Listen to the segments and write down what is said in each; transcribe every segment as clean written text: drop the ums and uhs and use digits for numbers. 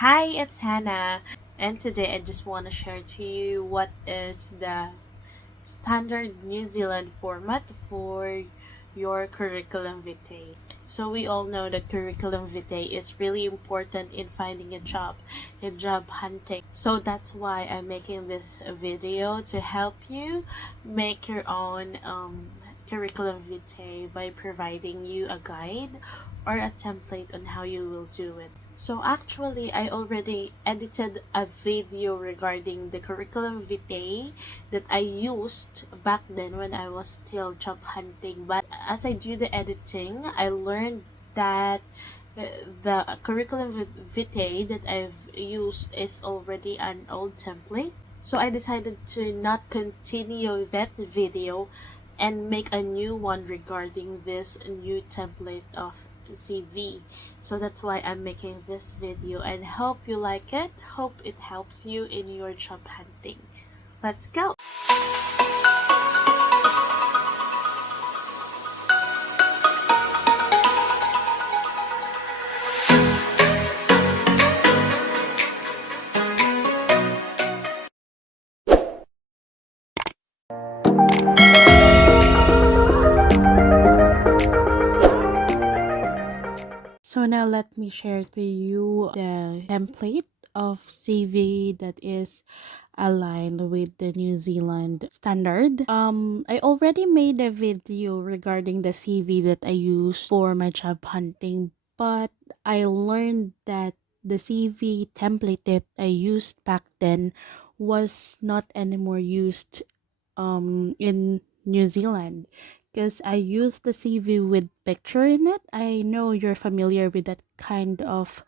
Hi, it's Hannah, and today I just want to share to you what is the standard New Zealand format for your curriculum vitae. So we all know that curriculum vitae is really important in finding a job, in job hunting. So that's why I'm making this video to help you make your own curriculum vitae by providing you a guide or a template on how you will do it. So actually, I already edited a video regarding the curriculum vitae that I used back then when I was still job hunting. But as I do the editing, I learned that uh, the curriculum vitae that I've used is already an old template. So I decided to not continue that video and make a new one regarding this new template of CV. So that's why I'm making this video and hope you like it. Hope it helps you in your job hunting. Let's go! So now let me share to you the template of CV that is aligned with the New Zealand standard. I already made a video regarding the CV that I use for my job hunting, but I learned that the CV template that I used back then was not anymore used in New Zealand because I use the CV with picture in it. I know you're familiar with that kind of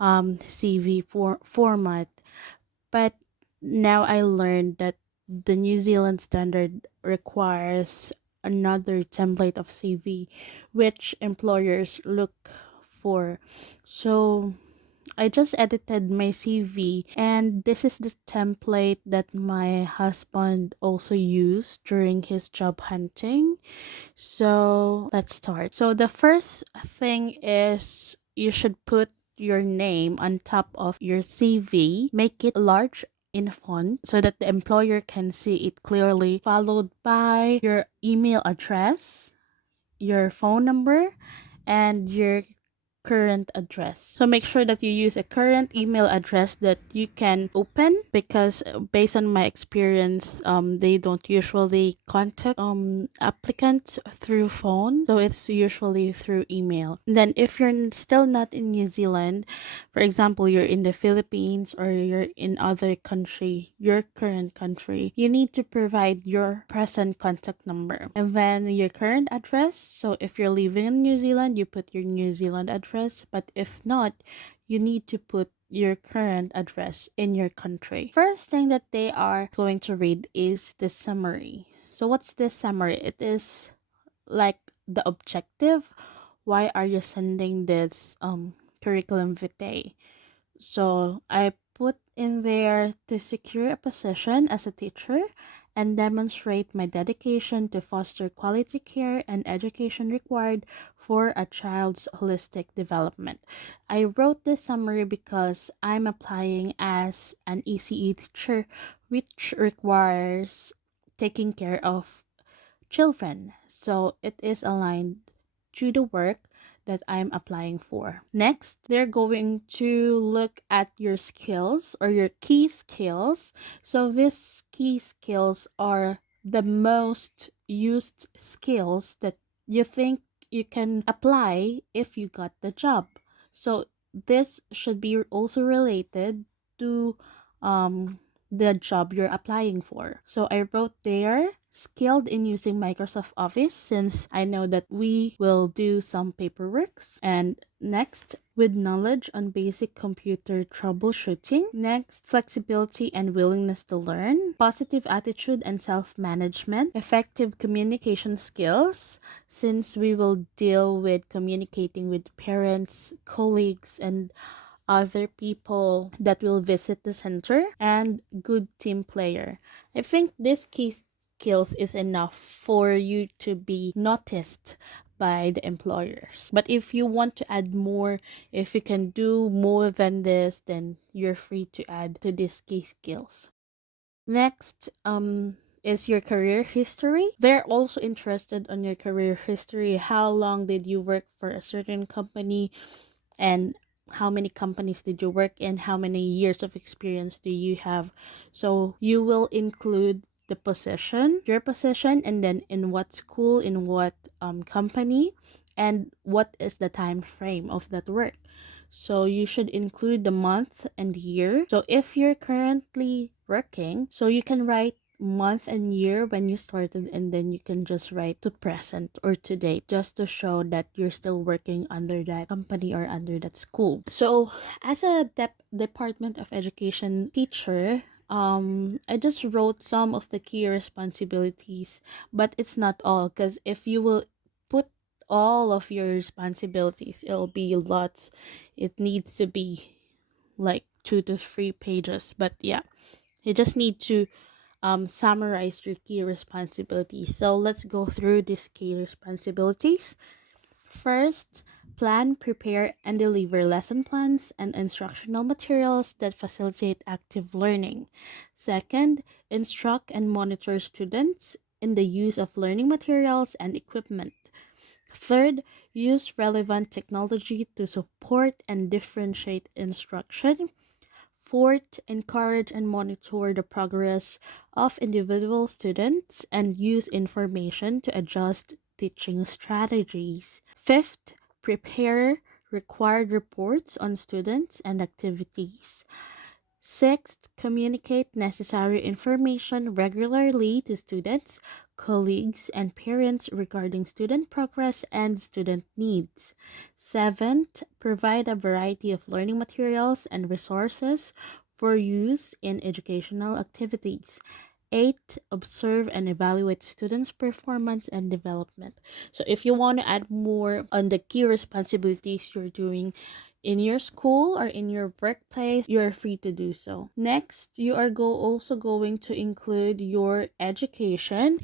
CV format, but now I learned that the New Zealand standard requires another template of CV which employers look for. So I just edited my CV, and this is the template that my husband also used during his job hunting. So let's start. So the first thing is you should put your name on top of your CV, make it large in font so that the employer can see it clearly, followed by your email address, your phone number, and your current address. So make sure that you use a current email address that you can open, because based on my experience, they don't usually contact applicants through phone, so it's usually through email. Then if you're still not in New Zealand, for example you're in the Philippines or you're in other country, your current country, you need to provide your present contact number and then your current address. So if you're living in New Zealand, you put your New Zealand address, but if not, you need to put your current address in your country. First thing that they are going to read is the summary. So what's this summary? It is like the objective. Why are you sending this curriculum vitae? So I put in there to secure a position as a teacher and demonstrate my dedication to foster quality care and education required for a child's holistic development. I wrote this summary because I'm applying as an ECE teacher, which requires taking care of children. So it is aligned to the work that I'm applying for. Next, they're going to look at your skills or your key skills. So these key skills are the most used skills that you think you can apply if you got the job. So this should be also related to the job you're applying for. So I wrote there skilled in using Microsoft Office, since I know that we will do some paperworks. And next, with knowledge on basic computer troubleshooting. Next, flexibility and willingness to learn, positive attitude and self-management, effective communication skills, since we will deal with communicating with parents, colleagues, and other people that will visit the center, and good team player. I think this key skills is enough for you to be noticed by the employers. But if you want to add more, if you can do more than this, then you're free to add to these key skills. Next, is your career history. They're also interested on your career history. How long did you work for a certain company, and how many companies did you work in? How many years of experience do you have? So you will include the position, your position, and then in what school, in what company, and what is the time frame of that work. So you should include the month and year. So if you're currently working, so you can write month and year when you started, and then you can just write to present or to date, just to show that you're still working under that company or under that school. So as a Department of Education teacher, I just wrote some of the key responsibilities, but it's not all, because if you will put all of your responsibilities, it'll be lots. It needs to be like 2 to 3 pages. But yeah, you just need to summarize your key responsibilities. So let's go through these key responsibilities. First, plan, prepare, and deliver lesson plans and instructional materials that facilitate active learning. Second, instruct and monitor students in the use of learning materials and equipment. Third, use relevant technology to support and differentiate instruction. Fourth, encourage and monitor the progress of individual students and use information to adjust teaching strategies. Fifth, prepare required reports on students and activities. Sixth, communicate necessary information regularly to students, colleagues, and parents regarding student progress and student needs. Seventh, provide a variety of learning materials and resources for use in educational activities. Eight, observe and evaluate students' performance and development. So if you want to add more on the key responsibilities you're doing in your school or in your workplace, you're free to do so. Next, you are also going to include your education.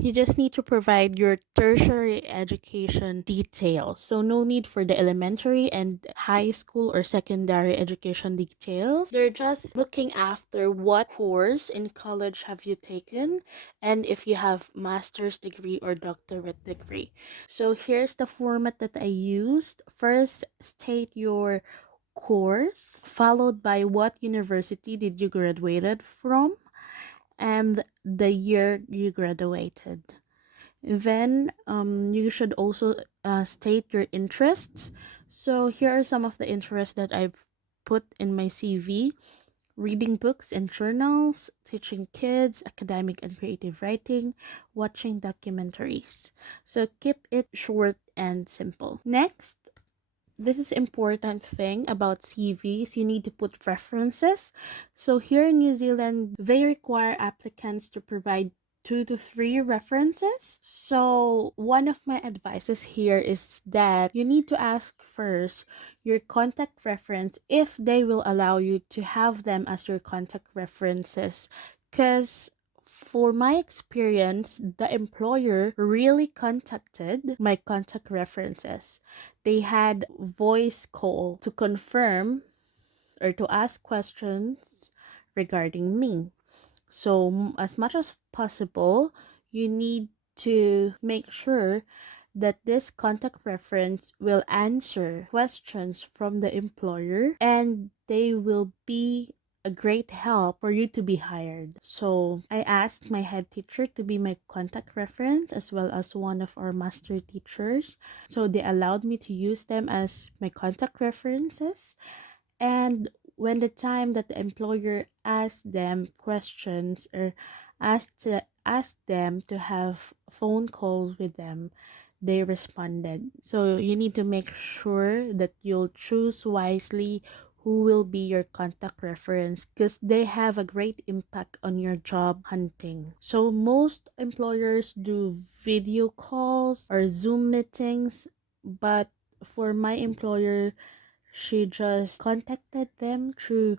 You just need to provide your tertiary education details. So no need for the elementary and high school or secondary education details. They're just looking after what course in college have you taken, and if you have master's degree or doctorate degree. So here's the format that I used. First, state your course, followed by what university did you graduated from, and the year you graduated. Then you should also state your interests. So here are some of the interests that I've put in my CV: reading books and journals, teaching kids, academic and creative writing, watching documentaries. So keep it short and simple. Next, this is important thing about CVs. You need to put references. So here in New Zealand, they require applicants to provide 2 to 3 references. So one of my advices here is that you need to ask first your contact reference if they will allow you to have them as your contact references, because for my experience, the employer really contacted my contact references. They had voice call to confirm or to ask questions regarding me. So as much as possible, you need to make sure that this contact reference will answer questions from the employer, and they will be a great help for you to be hired. So I asked my head teacher to be my contact reference, as well as one of our master teachers. So they allowed me to use them as my contact references. And when the time that the employer asked them questions or asked them to have phone calls with them, they responded. So you need to make sure that you'll choose wisely who will be your contact reference, because they have a great impact on your job hunting. So most employers do video calls or Zoom meetings, but for my employer, she just contacted them through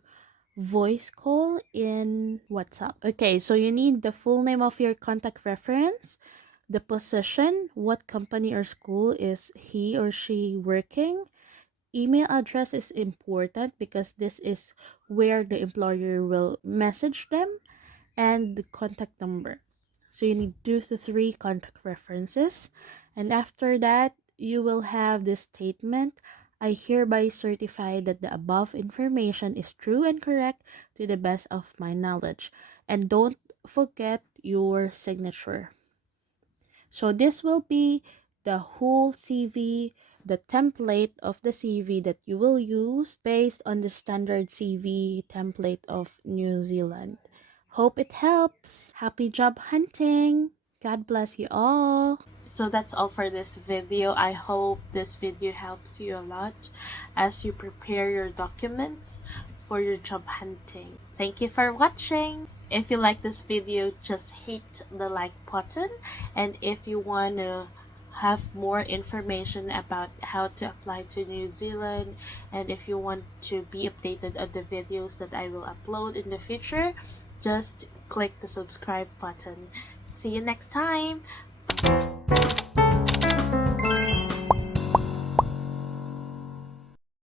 voice call in WhatsApp. Okay, so you need the full name of your contact reference, the position, what company or school is he or she working. Email address is important because this is where the employer will message them, and the contact number. So you need 2 to 3 contact references. And after that, you will have this statement: I hereby certify that the above information is true and correct to the best of my knowledge. And don't forget your signature. So this will be the whole CV, the template of the CV that you will use based on the standard CV template of New Zealand. Hope it helps. Happy job hunting. God bless you all. So that's all for this video. I hope this video helps you a lot as you prepare your documents for your job hunting. Thank you for watching. If you like this video, just hit the like button, and if you want to have more information about how to apply to New Zealand, and if you want to be updated on the videos that I will upload in the future, just click the subscribe button. See you next time.